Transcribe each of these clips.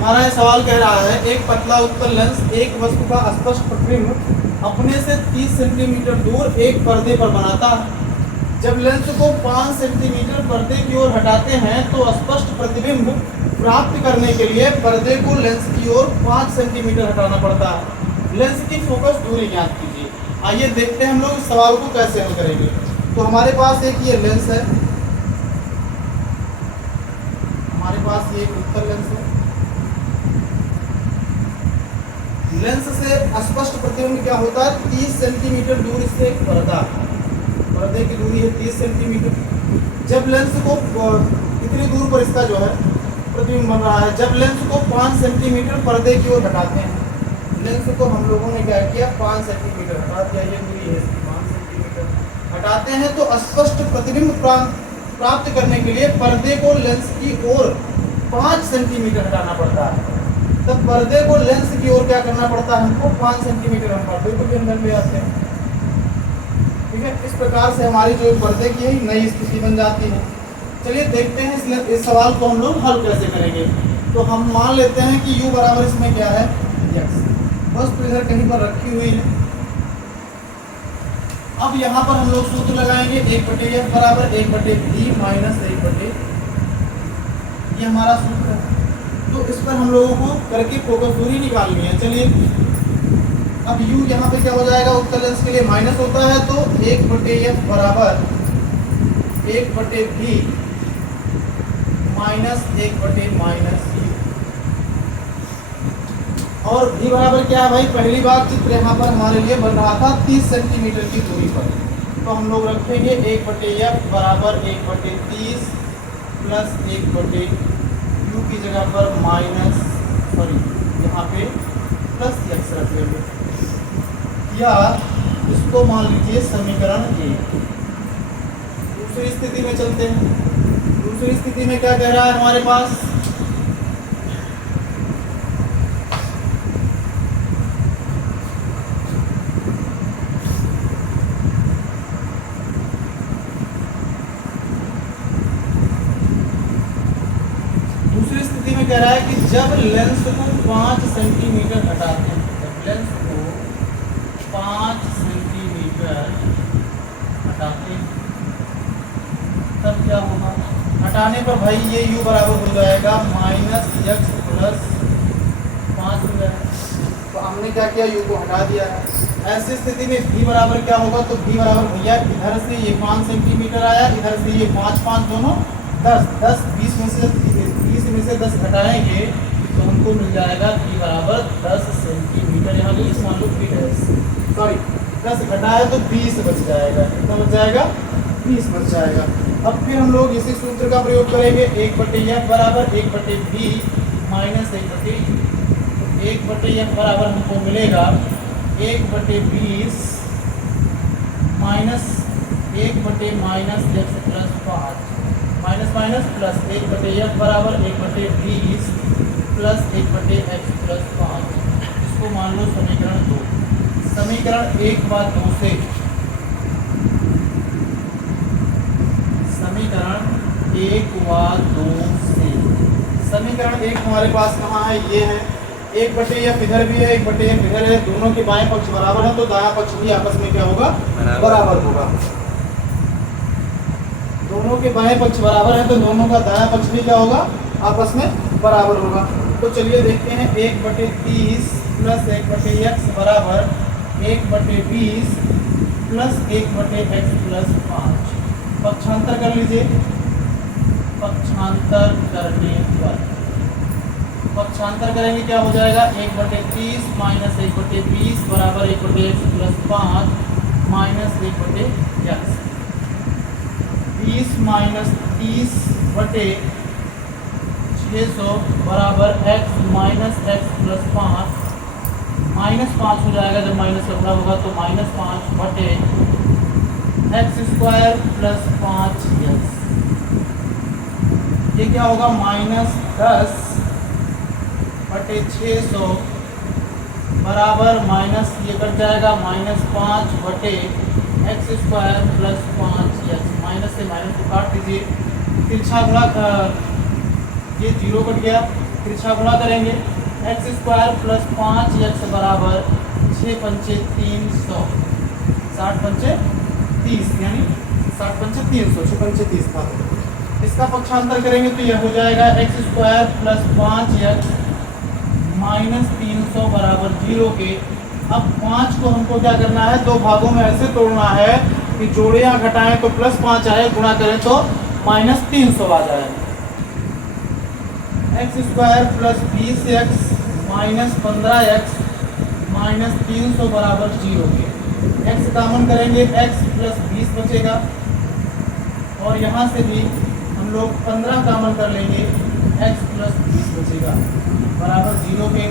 हमारा ये सवाल कह रहा है एक पतला उत्तल लेंस एक वस्तु का स्पष्ट प्रतिबिंब अपने से 30 सेंटीमीटर दूर एक पर्दे पर बनाता है। जब लेंस को 5 सेंटीमीटर पर्दे की ओर हटाते हैं तो स्पष्ट प्रतिबिंब प्राप्त करने के लिए पर्दे को लेंस की ओर 5 सेंटीमीटर हटाना पड़ता है। लेंस की फोकस दूरी ज्ञात कीजिए। आइए देखते हैं हम लोग इस सवाल को कैसे हल करेंगे। तो हमारे पास एक ये लेंस है, हमारे पास ये उत्तल लेंस है। लेंस से स्पष्ट प्रतिबिंब क्या होता है, 30 सेंटीमीटर दूर इससे एक पर्दा, पर्दे की दूरी है 30 सेंटीमीटर। जब लेंस को इतनी दूर पर इसका जो है प्रतिबिंब बन रहा है, जब लेंस को 5 सेंटीमीटर पर्दे की ओर हटाते हैं, लेंस को हम लोगों ने क्या किया 5 सेंटीमीटर हटा दिया, ये दूरी है इसकी 5 सेंटीमीटर हटाते हैं तो स्पष्ट प्रतिबिंब प्राप्त करने के लिए पर्दे को लेंस की ओर 5 सेंटीमीटर हटाना पड़ता है। तब पर्दे को लेंस की ओर क्या करना पड़ता है हमको 5 सेंटीमीटर, हम पर्दे को भी अंदर ले आते हैं। ठीक है, इस प्रकार से हमारी जो पर्दे की है नई स्थिति बन जाती है। चलिए देखते हैं इस सवाल को हम लोग हल कैसे करेंगे। तो हम मान लेते हैं कि u बराबर इसमें क्या है x, बस तो इधर कहीं पर रखी हुई है। अब यहाँ पर हम लोग सूत्र लगाएंगे 1/f बराबर 1/v माइनस 1/, ये हमारा सूत्र है। तो इस पर हम लोगों को करके फोकस दूरी निकालनी है। चलिए अब u यहाँ पे क्या हो जाएगा, उत्तल लेंस के लिए माइनस होता है तो 1/f बराबर 1/v माइनस 1/-u। और v बराबर क्या है भाई, पहली बार चित्र यहाँ पर हमारे लिए बन रहा था 30 सेंटीमीटर की दूरी पर, तो हम लोग रखेंगे 1/f बराबर 1/30 प्लस 1/u की जगह पर माइनस यहाँ पे प्लस x रख लेंगे, या इसको मान लीजिए समीकरण 1। दूसरी स्थिति में चलते हैं। दूसरी स्थिति में क्या कह रहा है हमारे पास, दूसरी स्थिति में कह रहा है कि जब लेंस को 5 सेंटीमीटर हटाते हैं, जब लेंस को 5 सेंटीमीटर हटाते हैं तब क्या होगा, हटाने पर भाई ये u बराबर हो जाएगा माइनस x प्लस 5 हो जाएगा। तो हमने क्या किया, u को हटा दिया है। ऐसी स्थिति में v बराबर क्या होगा, तो v बराबर भैया इधर से ये 5 सेंटीमीटर आया, इधर से ये 5 दोनों 10 20 में से 10 घटाएंगे तो हमको मिल जाएगा v बराबर 10 सेंटीमीटर। यहाँ भी मान लो सॉरी 10 घटाए तो 20 बच जाएगा। कितना बच जाएगा, 20 बच जाएगा। अब फिर हम लोग इसी सूत्र का प्रयोग करेंगे 1/f बराबर 1/v माइनस 1/u। 1/f बराबर हमको मिलेगा 1/20 माइनस 1/माइनस x plus 5 minus minus plus 1/f बराबर 1/20 प्लस 1/x प्लस 5। इसको मान लो समीकरण 2। समीकरण 1 बार 2 से, समीकरण 1 बार 2 से, समीकरण 1 हमारे पास कहाँ है, ये है 1/f इधर भी है 1/f इधर है, दोनों के बाएं पक्ष बराबर है तो दायां पक्ष भी आपस में क्या होगा, बराबर होगा। दोनों के बाएं पक्ष बराबर है तो दोनों का दायां पक्ष भी क्या होगा, आपस में बराबर होगा। तो चलिए देखते हैं 1/30 प्लस 1/x बराबर 1/20 प्लस 1/x प्लस 5। पक्षांतर कर लीजिए। पक्षांतर करने पर, पक्षांतर करेंगे क्या हो जाएगा, 1/30 माइनस 1/20 बराबर 1/x plus 5 minus 1/x। 20 minus 30/600 बराबर x minus x plus 5 minus 5 हो जाएगा। जब माइनस का गुणा होगा तो माइनस 5/x² प्लस 5x। ये क्या होगा, माइनस 10/600 बराबर माइनस ये कट जाएगा minus 5/x² plus 5x। Minus से माइनस को काट दीजिए, तिरछा गुणा ये 0 कट गया तिरछा गुणा करेंगे, एक्स स्क्वायर प्लस 5x बराबर 6 पंचे 300, 60 पंचे 30 यानी 60 पंचे 300, 6 पंचे 30 था। इसका पक्षांतर करेंगे तो यह हो जाएगा x square plus 5x minus 300 बराबर 0 के। अब 5 को हमको क्या करना है, दो भागों में ऐसे तोड़ना है कि जोड़े या घटाएं तो प्लस 5 आए, गुणा करें तो माइनस 300 आ जाए। X square plus 20x minus 15x minus 300 बराबर 0 के। x कॉमन करेंगे, x प्लस 20 बचेगा और यहाँ से भी हम लोग 15 कॉमन कर लेंगे, x प्लस 20 बचेगा बराबर 0 के।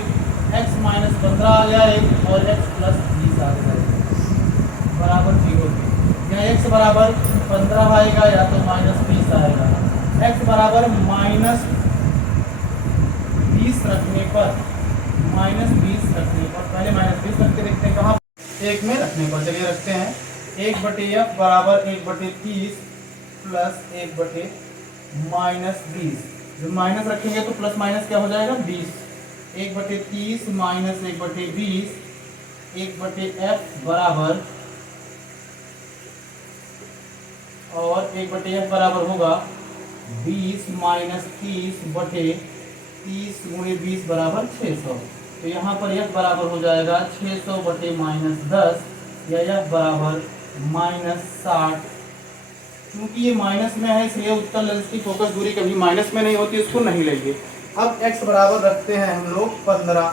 x माइनस 15 आ गया एक और x प्लस 20 आ जाएगा बराबर 0 के। या x बराबर 15 आएगा या तो माइनस 20 आएगा। x बराबर माइनस 20 रखने पर, माइनस 20 रखने पर, पहले माइनस 20 रख के देखते हैं कहाँ, एक में रखने पर। चलिए रखते हैं, 1/f बराबर 1/30 प्लस 1/- माइनस 20। जब माइनस रखेंगे तो प्लस माइनस क्या हो जाएगा 20, 1/30 माइनस 1/20, 1/f बराबर, और 1/f बराबर होगा 20 माइनस 30 गुणे 20 बराबर 600। तो यहाँ पर f बराबर हो जाएगा 600 बटे माइनस 10, या f बराबर माइनस 60। क्योंकि ये माइनस में है इसलिए उत्तल लेंस की फोकस दूरी कभी माइनस में नहीं होती, उसको नहीं लेंगे। अब x बराबर रखते हैं हम लोग 15।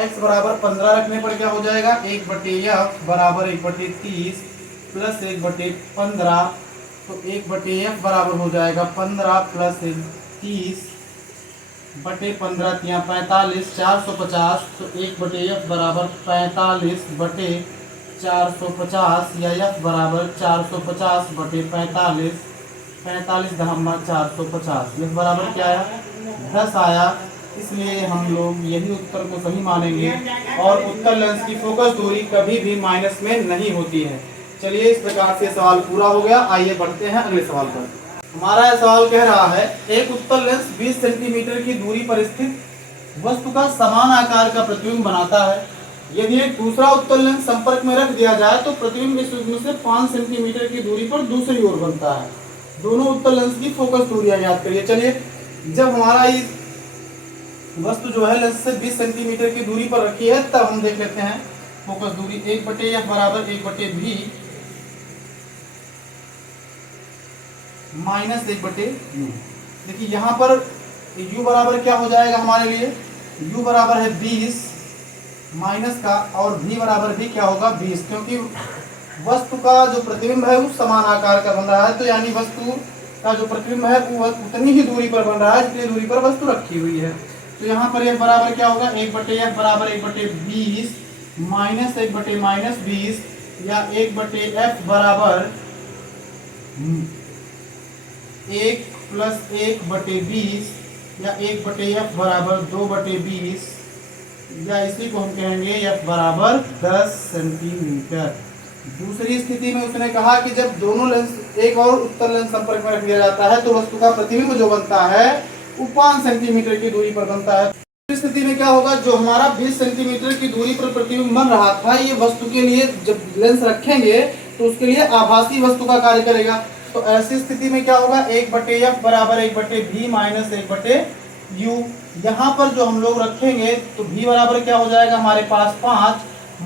x बराबर 15 रखने पर क्या हो जाएगा, 1/f बराबर 1/30 प्लस 1/15। तो 1/f बराबर हो जाएगा 15 प्लस 30 बटे 15 तिया 45, 450। तो 1/f बराबर 45 बटे 450, या f बराबर 450 बटे 45, 45 दहमा 450। f बराबर क्या आया, 10 आया। इसलिए हम लोग यही उत्तर को सही मानेंगे और उत्तल लेंस की फोकस दूरी कभी भी माइनस में नहीं होती है। चलिए इस प्रकार से सवाल पूरा हो गया। आइए बढ़ते हैं अगले सवाल पर। हमारा यह सवाल कह रहा है, एक उत्तल लेंस 20 सेंटीमीटर की दूरी पर स्थित वस्तु का समान आकार का प्रतिबिंब बनाता है। यदि एक दूसरा उत्तल लेंस संपर्क में रख दिया जाए तो प्रतिबिंब इस वस्तु से 5 सेंटीमीटर की दूरी पर दूसरी ओर बनता है। दोनों उत्तल लेंस की फोकस दूरियां ज्ञात करिए। चलिए, जब हमारा ये वस्तु जो है लेंस से 20 सेंटीमीटर की दूरी पर रखी है, तब हम देख लेते हैं फोकस दूरी 1/f बराबर 1/v माइनस 1/u। देखिए यहाँ पर u बराबर क्या हो जाएगा हमारे लिए, u बराबर है 20 माइनस का, और v बराबर भी क्या होगा 20, क्योंकि वस्तु का जो प्रतिबिंब है वो समान आकार का बन रहा है। तो यानी वस्तु का जो प्रतिबिंब है वो उतनी ही दूरी पर बन रहा है जितनी दूरी पर वस्तु रखी हुई है। तो यहाँ पर f बराबर क्या होगा, 1/f बराबर 1/20 माइनस 1/-20, या 1/f बराबर 1 प्लस 1/20, या 1/f बराबर 2/20, या इसी को हम कहेंगे f बराबर 10 सेंटीमीटर। दूसरी स्थिति में उसने कहा कि जब दोनों लेंस एक और उत्तल लेंस संपर्क में रख दिया जाता है तो वस्तु का प्रतिबिंब जो बनता है वो 5 सेंटीमीटर की दूरी पर बनता है। इस स्थिति में क्या होगा, जो हमारा 20 सेंटीमीटर की दूरी पर प्रतिबिंब बन रहा था, ये वस्तु के लिए जब लेंस रखेंगे तो उसके लिए आभासी वस्तु का कार्य करेगा। तो ऐसी स्थिति में क्या होगा, 1/f बराबर 1/v माइनस 1/u। यहाँ पर जो हम लोग रखेंगे तो v बराबर क्या हो जाएगा हमारे पास 5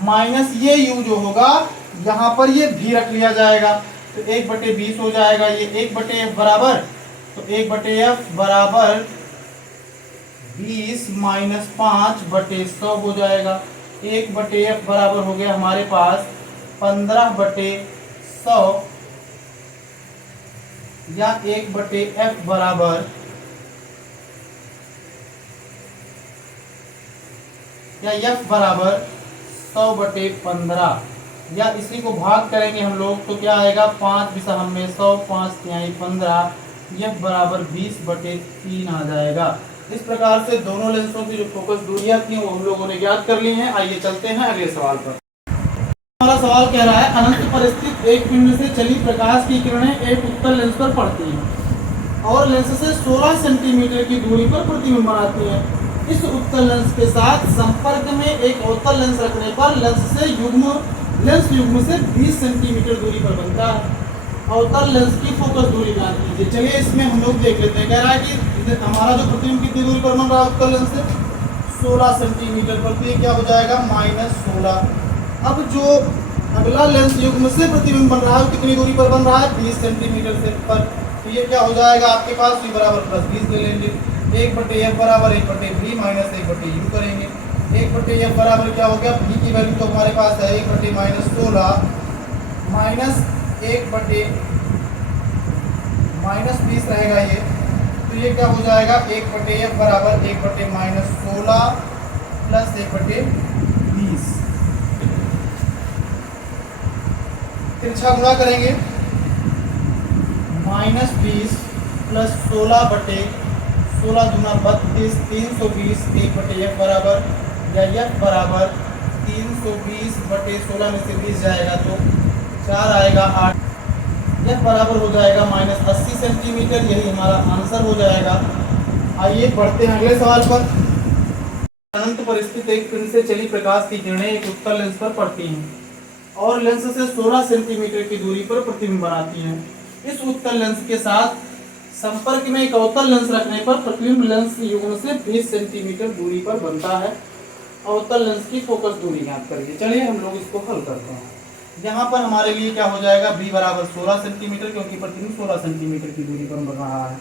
माइनस ये u जो होगा यहाँ पर ये v रख लिया जाएगा, तो 1/20 हो जाएगा। ये 1/f बराबर, तो 1/f बराबर 20 माइनस 5/100 हो जाएगा। 1/f बराबर हो गया हमारे पास 15/100, या 1/f बराबर, या f बराबर 100/15, या इसी को भाग करेंगे हम लोग तो क्या आएगा, 5 विषम में 100, 5 तिहाई 15, f बराबर 20/3 आ जाएगा। इस प्रकार से दोनों लेंसों की जो फोकस दूरियां थी वो हम लोगों ने ज्ञात कर ली हैं। आइए चलते हैं अगले सवाल पर। हमारा सवाल कह रहा है, अनंत पर स्थित एक पिंड से चली प्रकाश की किरणें एक उत्तल लेंस पर पड़ती हैं और लेंस से 16 सेंटीमीटर की दूरी पर प्रतिबिंब बनाती हैं। इस उत्तल लेंस के साथ संपर्क में एक अवतल लेंस रखने पर लेंस युग्म से 20 सेंटीमीटर दूरी पर बनता है। अवतल लेंस की फोकस दूरी ज्ञात कीजिए। चलिए इसमें हम लोग देख लेते हैं। कह रहा है कि हमारा जो प्रतिबिंब कितनी दूरी पर बन रहा है उत्तल लेंस से 16 सेंटीमीटर पर, तो ये क्या हो जाएगा -16। अब जो अगला लेंस युग्म से प्रतिबिंब बन रहा है कितनी दूरी पर बन रहा है 20 सेंटीमीटर से पर, तो ये क्या हो जाएगा आपके पास v बराबर +20 ले लेंगे। 1/f बराबर 1/v माइनस 1/u करेंगे। 1/f बराबर क्या हो गया, v की वैल्यू तो हमारे पास है 1/-16 माइनस 1/-20 रहेगा ये, तो ये क्या हो जाएगा 1/f बराबर 1/-16 प्लस 1/20। तिरछा गुणा करेंगे -20 प्लस 16/16 दूना 32 320 1/f बराबर या f बराबर 320/16 में से 20 जाएगा तो 4 आएगा 8। f बराबर हो जाएगा -80 सेंटीमीटर। यही हमारा आंसर हो जाएगा। आइए बढ़ते हैं अगले सवाल पर। अनंत पर स्थित एक पिंड से चली प्रकाश की किरणें एक उत्तल लेंस पर पड़ती हैं और लेंस से 16 सेंटीमीटर की दूरी पर प्रतिबिंब बनाती हैं। इस उत्तल लेंस के साथ संपर्क में एक अवतल लेंस रखने पर प्रतिबिंब लेंस युग्म से 20 सेंटीमीटर दूरी पर बनता है। अवतल लेंस की फोकस दूरी ज्ञात करिए। चलिए हम लोग इसको हल करते हैं। यहाँ पर हमारे लिए क्या हो जाएगा, b बराबर 16 सेंटीमीटर, क्योंकि प्रतिबिंब 16 सेंटीमीटर की दूरी पर बन रहा है।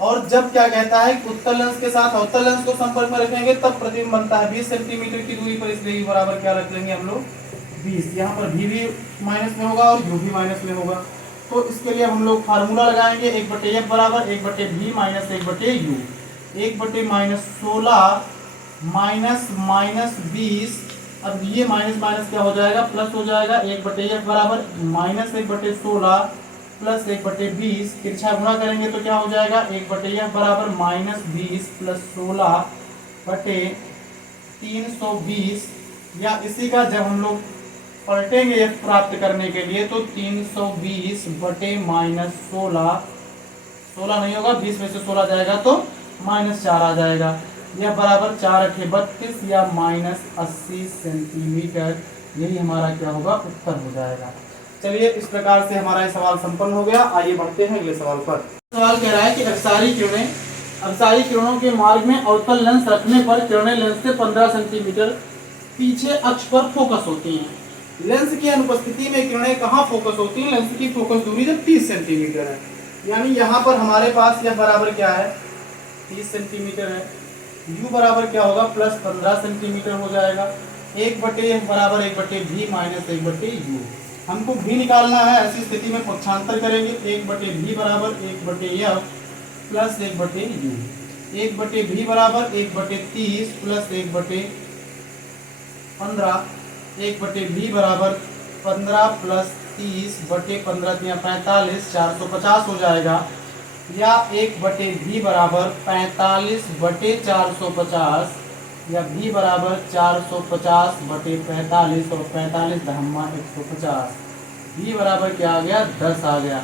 और जब क्या कहता है उत्तल लेंस के साथ अवतल लेंस को संपर्क में रखेंगे तब प्रतिबिंब बनता है 20 सेंटीमीटर की दूरी पर, इसलिए बराबर क्या रख लेंगे हम लोग 20। यहाँ पर v भी माइनस में होगा और u भी माइनस में होगा, तो इसके लिए हम लोग फार्मूला लगाएंगे 1/f बराबर 1/v माइनस 1/u। 1/-16 माइनस 20, अब ये माइनस माइनस क्या हो जाएगा प्लस हो जाएगा। 1/f बराबर -1/16 प्लस 1/20। तिरछा गुणा करेंगे तो क्या हो जाएगा 1/f बराबर -20 प्लस 16/320, या इसी का जब हम लोग पलटेंगे f प्राप्त करने के लिए तो 320/-16, 16 नहीं होगा 20 में से 16 जाएगा तो -4 आ जाएगा। यह बराबर 4×32 या -80 सेंटीमीटर। यही हमारा क्या होगा उत्तर हो जाएगा। चलिए इस प्रकार से हमारा ये सवाल संपन्न हो गया। आइए बढ़ते हैं अगले सवाल पर। सवाल कह रहा है कि अभिसारी किरणों के मार्ग में अवतल लेंस रखने पर किरणें लेंस से 15 सेंटीमीटर पीछे अक्ष पर फोकस होती हैं। लेंस की अनुपस्थिति में किरणें कहाँ फोकस होती हैं, लेंस की फोकस दूरी जब 30 सेंटीमीटर है, यानी यहाँ पर हमारे पास यह बराबर क्या है 30 सेंटीमीटर है। u बराबर क्या होगा +15 सेंटीमीटर हो जाएगा। 1/f बराबर 1/v माइनस 1/u। हमको v निकालना है, ऐसी स्थिति में पक्षांतर करेंगे। 1/v बराबर 1/f प्लस 1/u। 1/v बराबर 1/30 प्लस 1/15। 1/v बराबर 15 प्लस 30/15 या 45, 450 हो जाएगा, या 1/v बराबर 45/450, या v बराबर 450/45 और 45 धम्मा 150। v बराबर क्या आ गया 10 आ गया।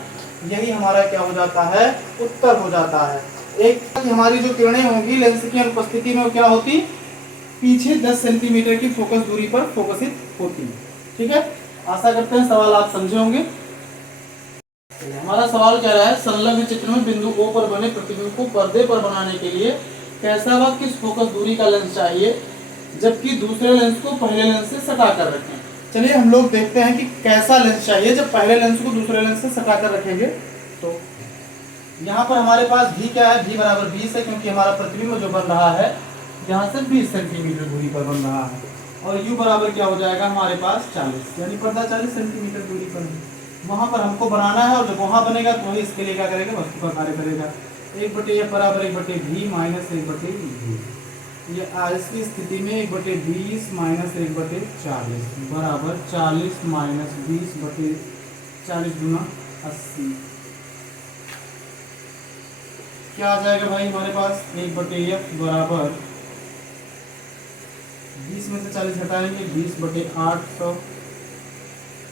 यही हमारा क्या हो जाता है उत्तर हो जाता है। एक हमारी जो किरणें होंगी लेंस की अनुपस्थिति में वो क्या होती पीछे 10 सेंटीमीटर की फोकस दूरी पर फोकसित होती है। ठीक है, आशा करते हैं सवाल आप समझे होंगे। हमारा सवाल कह रहा है संलग्न चित्र में बिंदु O पर बने प्रतिबिंब को पर्दे पर बनाने के लिए कैसा व किस फोकस दूरी का लेंस चाहिए, जबकि दूसरे लेंस को पहले लेंस से सटा कर रखें। चलिए हम लोग देखते हैं कि कैसा लेंस चाहिए जब पहले लेंस को दूसरे लेंस से सटा कर रखेंगे। तो यहाँ पर हमारे पास v क्या है, v बराबर 20 है, क्योंकि हमारा प्रतिबिंब जो बन रहा है यहाँ से 20 सेंटीमीटर दूरी पर बन रहा है। और u बराबर क्या हो जाएगा हमारे पास 40, यानी पर्दा 40 सेंटीमीटर दूरी पर है। वहाँ पर हमको बनाना है, और जब वहाँ बनेगा तो वही इसके लिए क्या करेगा वस्तु का कार्य करेगा। 1/f बराबर 1/v माइनस 1/u। ये इसकी स्थिति में 1/20 माइनस 1/40 बराबर 40 माइनस 20/40 गुना 80। क्या आ जाएगा भाई हमारे पास 1/f बराबर 20 में से 40 हटाएंगे 20/800।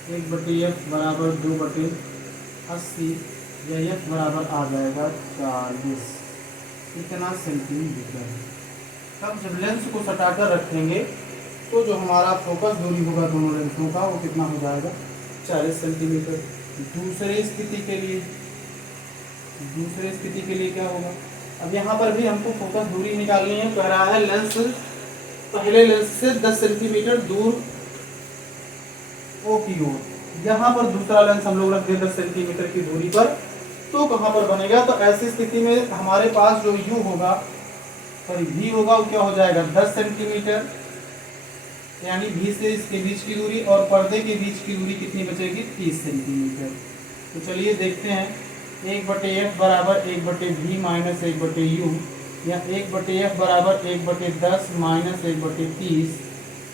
1/f बराबर 2/80, या f बराबर आ जाएगा 40। इतना सेंटीमीटर। तब जब लेंस को सटाकर रखेंगे तो जो हमारा फोकस दूरी होगा दोनों लेंसों का वो कितना हो जाएगा, 40 सेंटीमीटर। दूसरी स्थिति के लिए क्या होगा, अब यहाँ पर भी हमको फोकस दूरी निकालनी है। कह रहा है लेंस पहले लेंस से 10 सेंटीमीटर दूर ओ की ओर, यहाँ पर दूसरा लेंस हम लोग रख दें 10 सेंटीमीटर की दूरी पर, तो कहाँ पर बनेगा, तो ऐसी स्थिति में हमारे पास जो यू होगा और भी होगा वो क्या हो जाएगा 10 सेंटीमीटर, यानी भी से इसके बीच की दूरी और पर्दे के बीच की दूरी कितनी बचेगी, 30 सेंटीमीटर। तो चलिए देखते हैं, 1/f बराबर 1/v माइनस 1/u, या 1/f बराबर 1/10 माइनस 1/30,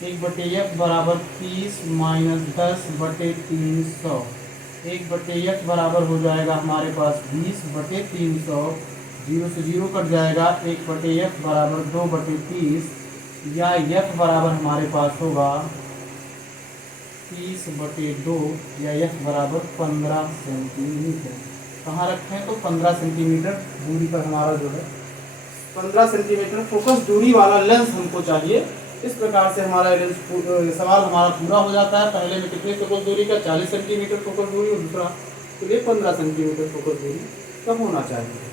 1/f बराबर 30 माइनस 10/300, 1/f बराबर हो जाएगा हमारे पास 20/300, 0 से 0 कट जाएगा, 1/f बराबर 2/30, या f बराबर हमारे पास होगा 30/2, या f बराबर 15 सेंटीमीटर। कहाँ रखें, तो 15 सेंटीमीटर दूरी पर हमारा जो है 15 सेंटीमीटर फोकस दूरी वाला लेंस हमको चाहिए। इस प्रकार से हमारा लेंस सवाल हमारा पूरा हो जाता है। पहले में कितने फोकस दूरी का, 40 सेंटीमीटर फोकस दूरी, और दूसरा के लिए 15 सेंटीमीटर फोकस दूरी का होना चाहिए।